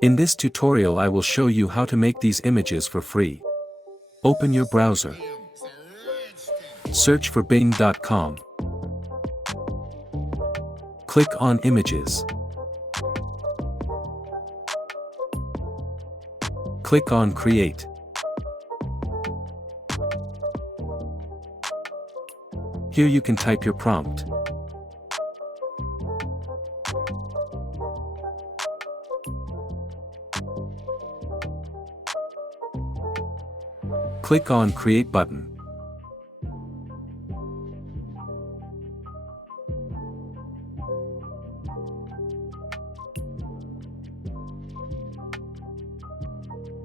In this tutorial I will show you how to make these images for free. Open your browser. Search for bing.com. Click on Images. Click on Create. Here you can type your prompt. Click on Create button.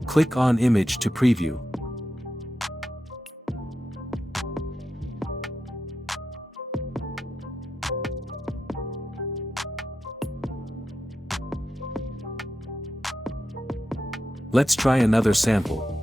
Click on Image to preview. Let's try another sample.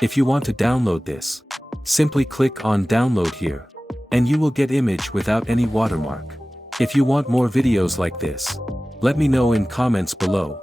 If you want to download this, simply click on Download here, and you will get image without any watermark. If you want more videos like this, let me know in comments below.